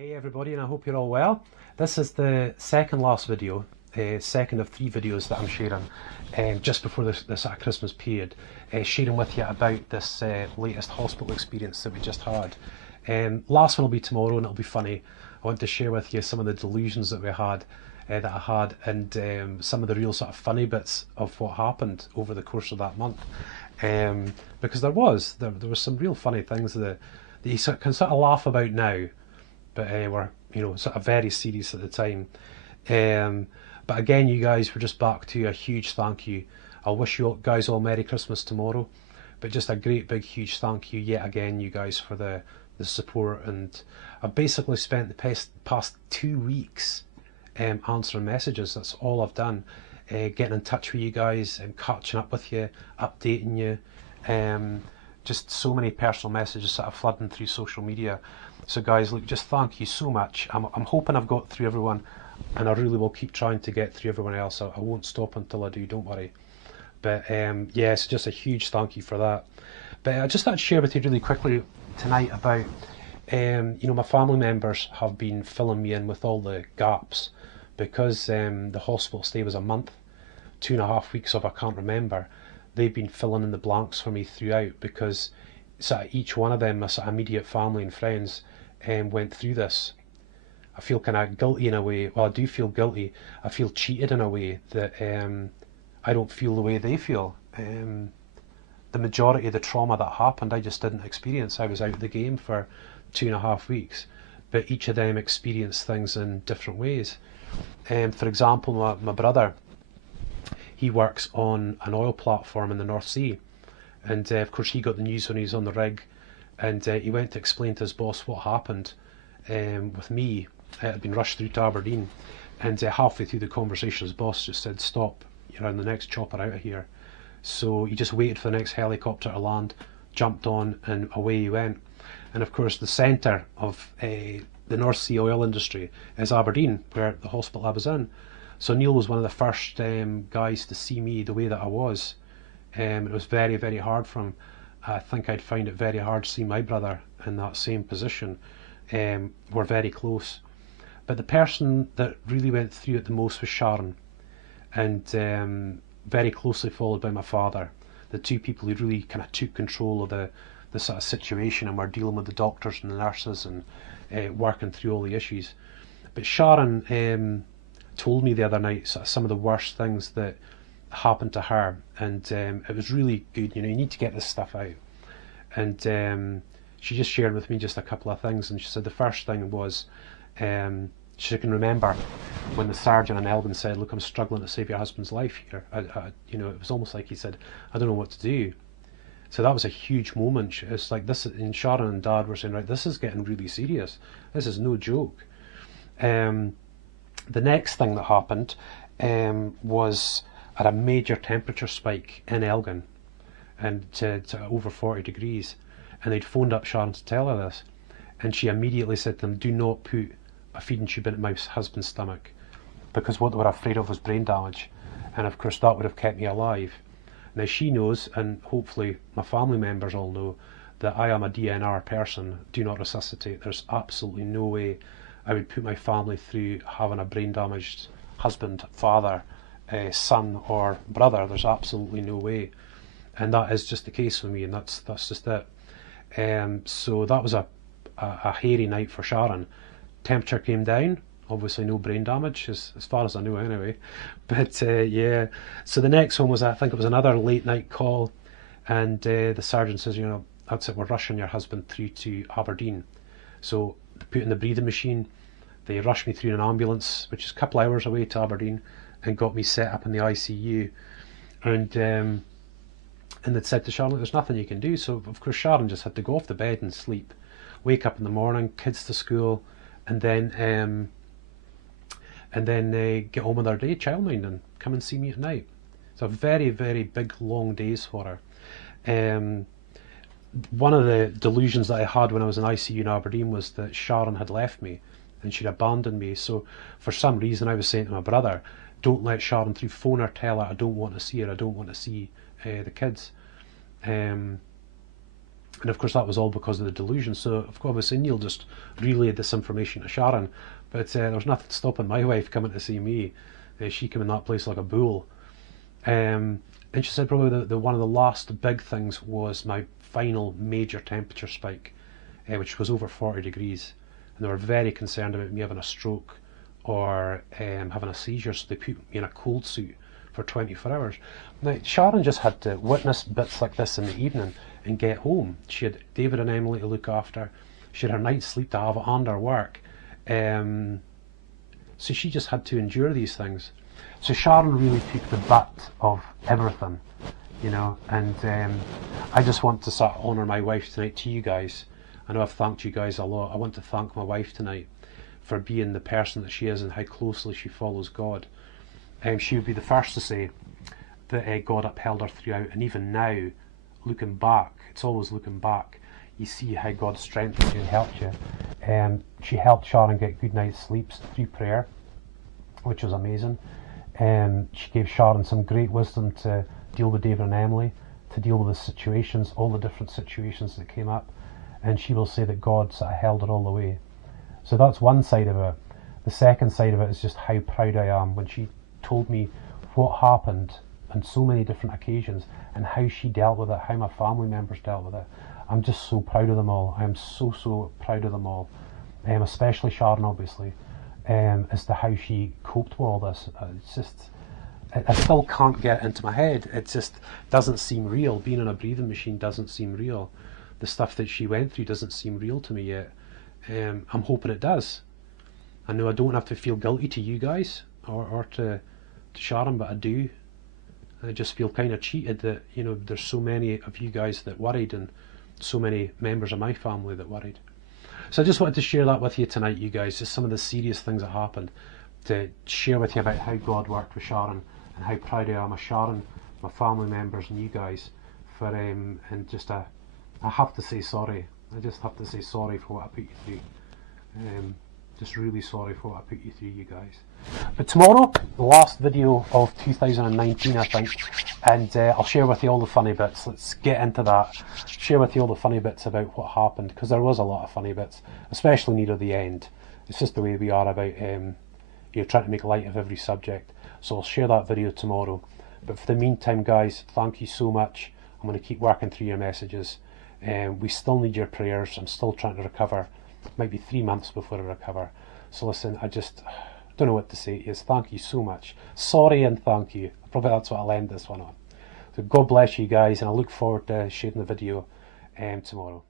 Hey everybody, and I hope you're all well. This is the second last video, second of three videos that I'm sharing just before this Christmas period, sharing with you about this latest hospital experience that we just had. Last one will be tomorrow and it'll be funny. I want to share with you some of the delusions that I had, and some of the real sort of funny bits of what happened over the course of that month. Because there was some real funny things that you can sort of laugh about now, but were sort of very serious at the time. But again, you guys, we're just back to a huge thank you. I'll wish you guys all Merry Christmas tomorrow, but just a great big huge thank you yet again, you guys, for the support. And I've basically spent the past 2 weeks answering messages. That's all I've done, getting in touch with you guys and catching up with you, updating you. Just so many personal messages that are flooding through social media. So guys, look, just thank you so much. I'm hoping I've got through everyone, and I really will keep trying to get through everyone else. I won't stop until I do, don't worry. But yes, just a huge thank you for that. But I just thought I'd share with you really quickly tonight about, my family members have been filling me in with all the gaps, because the hospital stay was a month, 2.5 weeks of I can't remember. They've been filling in the blanks for me throughout, because sort of each one of them, my sort of immediate family and friends, went through this. I feel kind of guilty in a way. Well, I do feel guilty. I feel cheated in a way that I don't feel the way they feel. The majority of the trauma that happened, I just didn't experience. I was out of the game for 2.5 weeks, but each of them experienced things in different ways. For example, my brother, he works on an oil platform in the North Sea, and of course he got the news when he was on the rig, and he went to explain to his boss what happened with me. It had been rushed through to Aberdeen, and halfway through the conversation his boss just said, "Stop, you're on the next chopper out of here." So he just waited for the next helicopter to land, jumped on, and away he went. And of course the centre of the North Sea oil industry is Aberdeen, where the hospital I was in. So Neil was one of the first guys to see me the way that I was. It was very, very hard for him. I think I'd find it very hard to see my brother in that same position. We're very close. But the person that really went through it the most was Sharon, and very closely followed by my father. The two people who really kind of took control of the sort of situation, and were dealing with the doctors and the nurses, and working through all the issues. But Sharon told me the other night sort of some of the worst things that happened to her, and it was really good. You need to get this stuff out. And she just shared with me just a couple of things, and she said the first thing was, she can remember when the surgeon in Elgin said, "Look, I'm struggling to save your husband's life here." It was almost like he said, "I don't know what to do." So that was a huge moment. It's like this, and Sharon and Dad were saying, "Right, this is getting really serious. This is no joke." The next thing that happened was at a major temperature spike in Elgin, and to over 40 degrees. And they'd phoned up Sharon to tell her this, and she immediately said to them, "Do not put a feeding tube into my husband's stomach," because what they were afraid of was brain damage, and of course that would have kept me alive. Now she knows, and hopefully my family members all know, that I am a DNR person, do not resuscitate. There's absolutely no way I would put my family through having a brain damaged husband, father, son or brother. There's absolutely no way, and that is just the case with me, and that's just it. So that was a hairy night for Sharon. Temperature came down, obviously no brain damage as far as I know anyway. But yeah, so the next one was, I think it was another late night call, and the surgeon says, "That's it, we're rushing your husband through to Aberdeen." So they put in the breathing machine, they rushed me through an ambulance, which is a couple hours away to Aberdeen, and got me set up in the ICU. And they'd said to Sharon, "There's nothing you can do." So of course Sharon just had to go off the bed and sleep, wake up in the morning, kids to school, and then get on with her day, childmind, and come and see me at night. So very, very big long days for her. One of the delusions that I had when I was in ICU in Aberdeen was that Sharon had left me and she'd abandoned me. So for some reason I was saying to my brother, "Don't let Sharon through, phone her, tell her I don't want to see her, I don't want to see the kids." And of course that was all because of the delusion. So of course obviously Neil just relayed this information to Sharon, but there was nothing stopping my wife coming to see me. She came in that place like a bull. And she said probably the one of the last big things was my final major temperature spike, which was over 40 degrees. And they were very concerned about me having a stroke or having a seizure, so they put me in a cold suit for 24 hours. Now, Sharon just had to witness bits like this in the evening and get home. She had David and Emily to look after. She had her night's sleep to have and her work. So she just had to endure these things. So Sharon really took the butt of everything, you know, and I just want to sort of honour my wife tonight to you guys. I know I've thanked you guys a lot. I want to thank my wife tonight for being the person that she is and how closely she follows God. She would be the first to say that God upheld her throughout, and even now, looking back, it's always looking back, you see how God strengthened you and helped you. She helped Sharon get good night's sleeps through prayer, which was amazing. She gave Sharon some great wisdom to deal with David and Emily, to deal with the situations, all the different situations that came up, and she will say that God sort of held her all the way. So that's one side of it. The second side of it is just how proud I am when she told me what happened on so many different occasions and how she dealt with it, how my family members dealt with it. I'm just so proud of them all. I am so proud of them all, especially Sharon, obviously, as to how she coped with all this. It's just, I still can't get it into my head. It just doesn't seem real. Being on a breathing machine doesn't seem real. The stuff that she went through doesn't seem real to me yet. I'm hoping it does. I know I don't have to feel guilty to you guys or to Sharon, but I do. I just feel kind of cheated that, you know, there's so many of you guys that worried and so many members of my family that worried. So I just wanted to share that with you tonight, you guys, just some of the serious things that happened, to share with you about how God worked with Sharon and how proud I am of Sharon, my family members and you guys for, and just I have to say sorry. I just have to say sorry for what I put you through. Just really sorry for what I put you through, you guys. But tomorrow, the last video of 2019, I think, and I'll share with you all the funny bits. Let's get into that. Share with you all the funny bits about what happened, because there was a lot of funny bits, especially near the end. It's just the way we are about you're trying to make light of every subject. So I'll share that video tomorrow. But for the meantime, guys, thank you so much. I'm going to keep working through your messages. We still need your prayers. I'm still trying to recover. It might be 3 months before I recover. So listen, I just don't know what to say. Yes, thank you so much. Sorry and thank you. Probably that's what I'll end this one on. So God bless you guys, and I look forward to sharing the video tomorrow.